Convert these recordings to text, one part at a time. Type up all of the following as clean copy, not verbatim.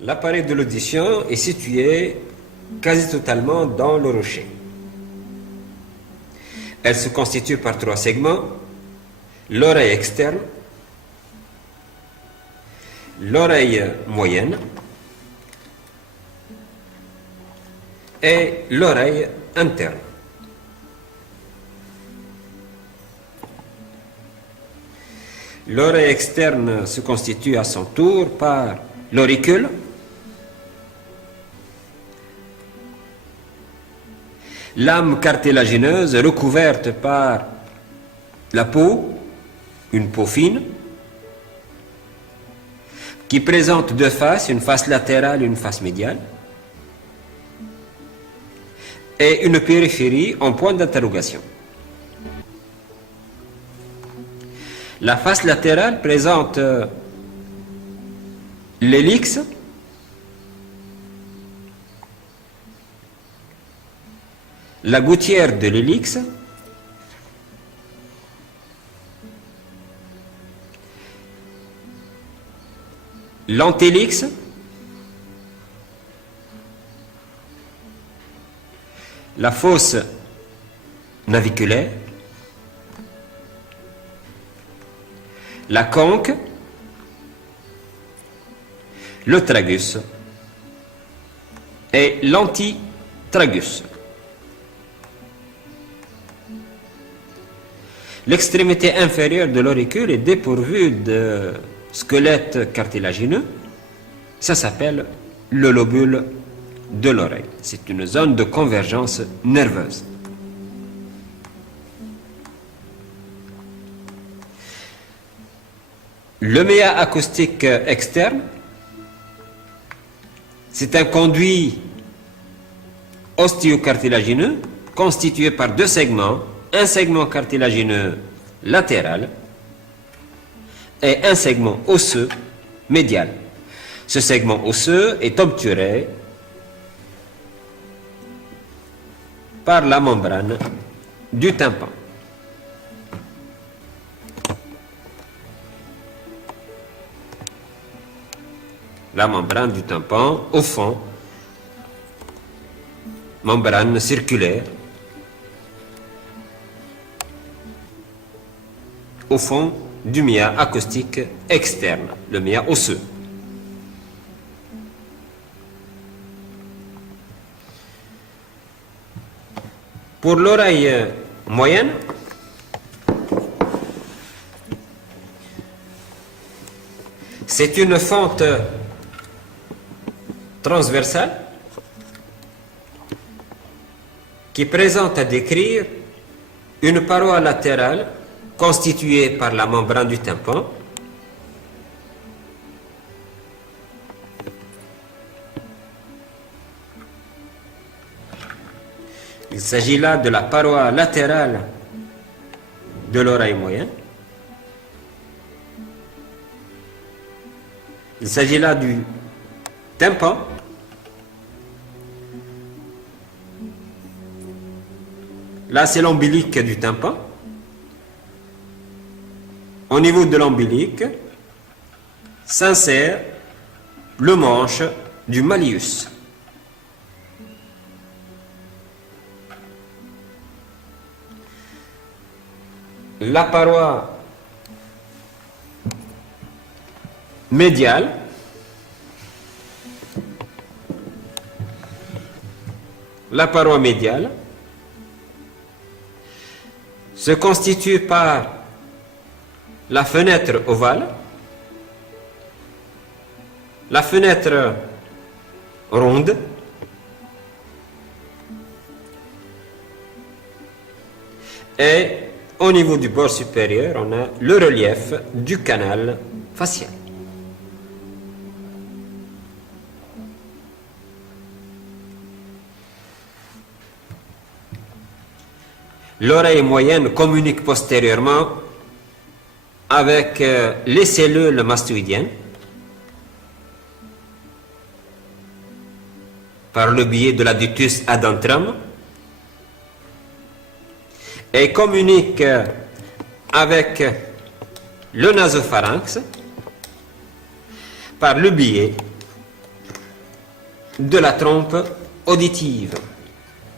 L'appareil de l'audition est situé quasi totalement dans le rocher. Elle se constitue par 3 segments: l'oreille externe, l'oreille moyenne et l'oreille interne. L'oreille externe se constitue à son tour par l'auricule, lame cartilagineuse recouverte par la peau, une peau fine, qui présente 2 faces, une face latérale et une face médiale, et une périphérie en point d'interrogation. La face latérale présente l'hélix, la gouttière de l'hélix, l'antélix, la fosse naviculaire, la conque, le tragus et l'antitragus. L'extrémité inférieure de l'auricule est dépourvue de squelette cartilagineux. Ça s'appelle le lobule de l'oreille. C'est une zone de convergence nerveuse. Le méa acoustique externe, c'est un conduit osteo-cartilagineux constitué par 2 segments, un segment cartilagineux latéral et un segment osseux médial. Ce segment osseux est obturé par la membrane du tympan. La membrane du tympan, au fond, membrane circulaire, au fond du méa acoustique externe, le méa osseux. Pour l'oreille moyenne, c'est une fente transversale qui présente à décrire une paroi latérale constituée par la membrane du tympan, il s'agit là de la paroi latérale de l'oreille moyenne. Il s'agit là du tympan. Là, c'est l'ombilique du tympan. Au niveau de l'ombilique s'insère le manche du malleus. La paroi médiale se constitue par la fenêtre ovale, la fenêtre ronde et au niveau du bord supérieur, on a le relief du canal facial. L'oreille moyenne communique postérieurement avec les cellules mastoïdiennes par le biais de l'adductus adentrum et communique avec le nasopharynx par le biais de la trompe auditive.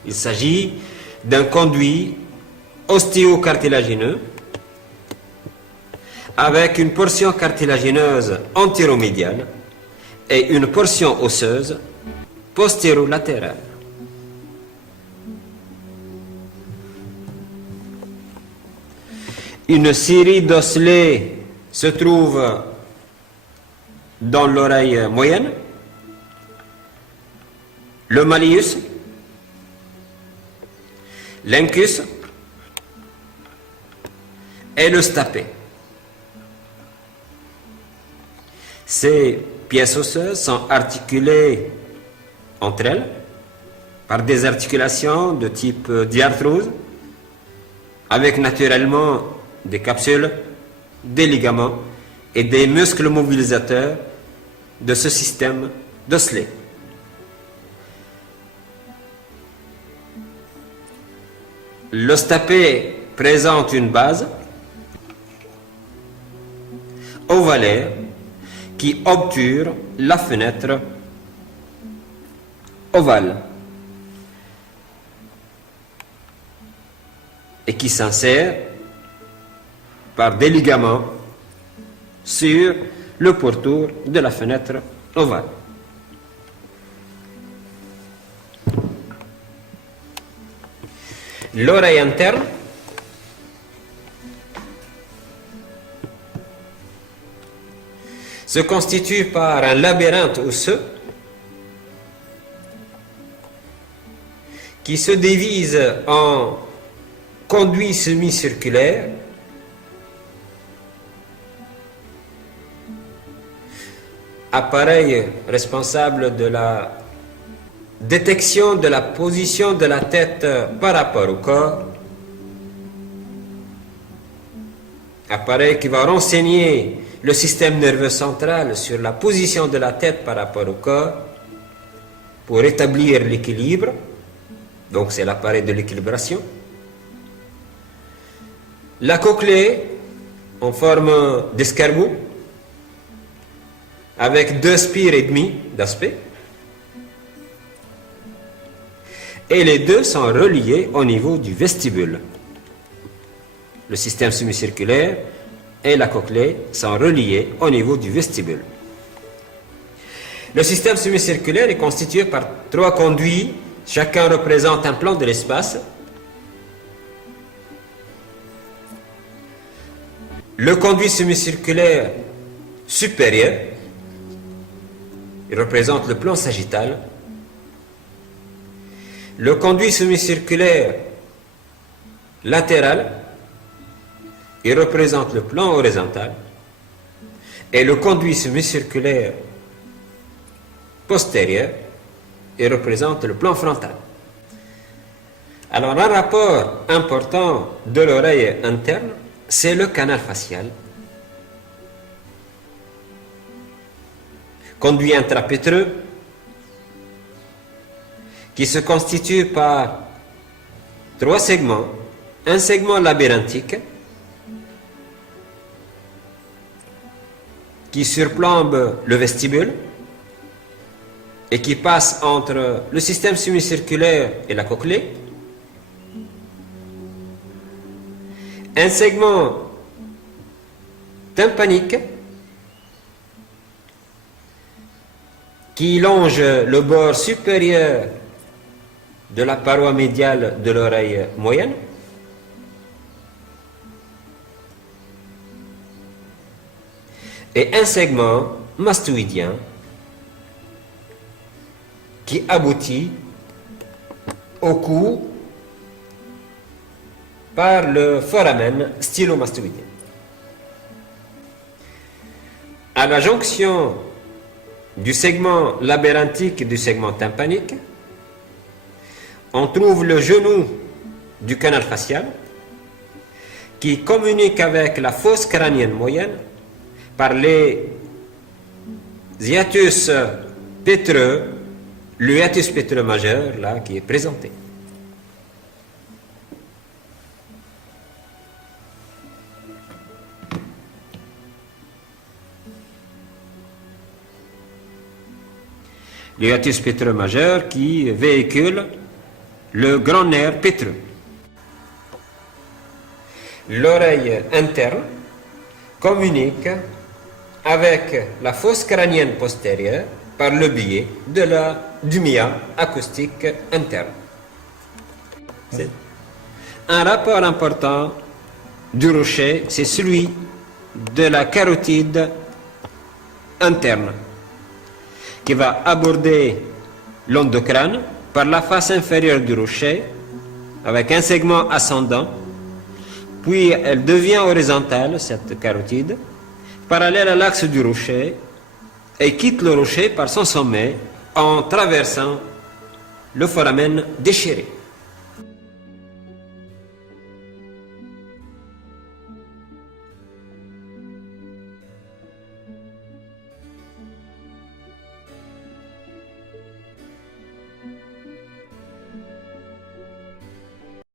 Il s'agit d'un conduit ostéocartilagineux avec une portion cartilagineuse antéromédiale et une portion osseuse postérolatérale. Une série d'osselets se trouve dans l'oreille moyenne, le malleus, l'incus et le stapé. Ces pièces osseuses sont articulées entre elles par des articulations de type diarthrose, avec naturellement des capsules, des ligaments et des muscles mobilisateurs de ce système d'osselets. Le stapé présente une base ovalaire qui obture la fenêtre ovale et qui s'insère par des ligaments sur le pourtour de la fenêtre ovale. L'oreille interne se constitue par un labyrinthe osseux qui se divise en conduit semi-circulaire appareil responsable de la détection de la position de la tête par rapport au corps, appareil qui va renseigner le système nerveux central sur la position de la tête par rapport au corps pour établir l'équilibre, donc c'est l'appareil de l'équilibration. La cochlée en forme d'escargot avec 2 spires et demi d'aspect, et les deux sont reliés au niveau du vestibule. Le système semi-circulaire et la cochlée sont reliés au niveau du vestibule. Le système semi-circulaire est constitué par 3 conduits, chacun représente un plan de l'espace. Le conduit semi-circulaire supérieur, il représente le plan sagittal. Le conduit semi-circulaire latéral, il représente le plan horizontal. Et le conduit semi-circulaire postérieur, il représente le plan frontal. Alors, un rapport important de l'oreille interne, c'est le canal facial, conduit intrapétreux, qui se constitue par 3 segments, un segment labyrinthique qui surplombe le vestibule et qui passe entre le système semi-circulaire et la cochlée, un segment tympanique qui longe le bord supérieur de la paroi médiale de l'oreille moyenne, et un segment mastoïdien qui aboutit au cou par le foramen stylomastoïdien. À la jonction du segment labyrinthique et du segment tympanique, on trouve le genou du canal facial qui communique avec la fosse crânienne moyenne par les hiatus pétreux, le hiatus pétreux majeur là qui est présenté. le hiatus pétreux majeur qui véhicule le grand nerf pétreux. L'oreille interne communique avec la fosse crânienne postérieure par le biais du mia acoustique interne. Un rapport important du rocher, c'est celui de la carotide interne qui va aborder l'endocrâne par la face inférieure du rocher avec un segment ascendant, puis elle devient horizontale, cette carotide, parallèle à l'axe du rocher et quitte le rocher par son sommet en traversant le foramen déchiré.